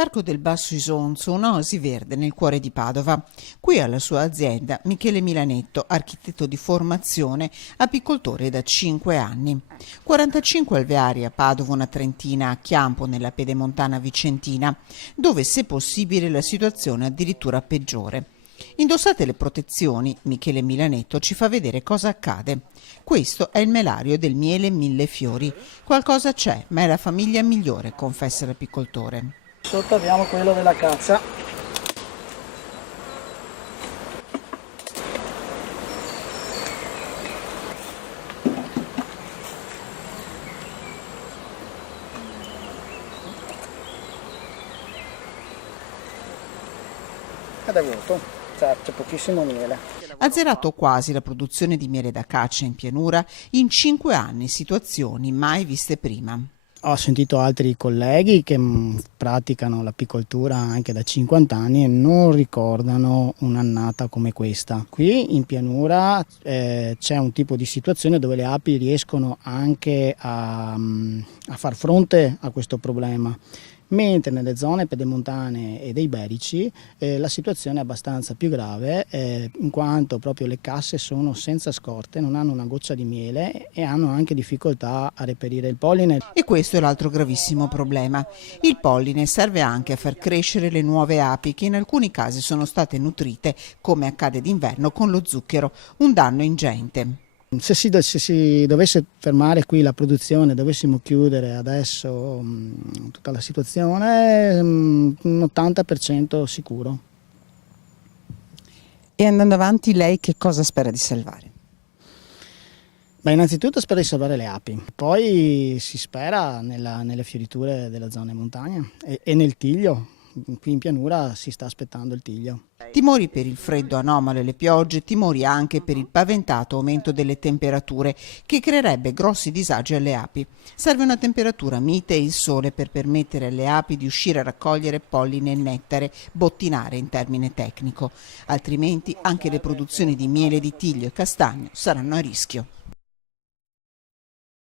Parco del Basso Isonzo, un'oasi verde nel cuore di Padova. Qui alla sua azienda Michele Milanetto, architetto di formazione, apicoltore da 5 anni. 45 alveari a Padova, una trentina a Chiampo nella pedemontana vicentina, dove se possibile la situazione è addirittura peggiore. Indossate le protezioni, Michele Milanetto ci fa vedere cosa accade. Questo è il melario del miele mille fiori. Qualcosa c'è, ma è la famiglia migliore, confessa l'apicoltore. Sotto abbiamo quello della caccia. Ed è vuoto, c'è pochissimo miele. Ha zerato quasi la produzione di miele da caccia in pianura in 5 anni, situazioni mai viste prima. Ho sentito altri colleghi che praticano l'apicoltura anche da 50 anni e non ricordano un'annata come questa. Qui in pianura c'è un tipo di situazione dove le api riescono anche a far fronte a questo problema, mentre nelle zone pedemontane e dei iberici la situazione è abbastanza più grave in quanto proprio le casse sono senza scorte, non hanno una goccia di miele e hanno anche difficoltà a reperire il polline. E questo è l'altro gravissimo problema. Il polline serve anche a far crescere le nuove api che in alcuni casi sono state nutrite, come accade d'inverno, con lo zucchero, un danno ingente. Se si dovesse fermare qui la produzione, dovessimo chiudere adesso tutta la situazione, un 80% sicuro. E andando avanti lei che cosa spera di salvare? Beh, innanzitutto spero di salvare le api, poi si spera nelle fioriture della zona in montagna e nel tiglio. Qui in pianura si sta aspettando il tiglio. Timori per il freddo anomalo e le piogge, timori anche per il paventato aumento delle temperature che creerebbe grossi disagi alle api. Serve una temperatura mite e il sole per permettere alle api di uscire a raccogliere polline e nettare, bottinare in termine tecnico, altrimenti anche le produzioni di miele di tiglio e castagno saranno a rischio.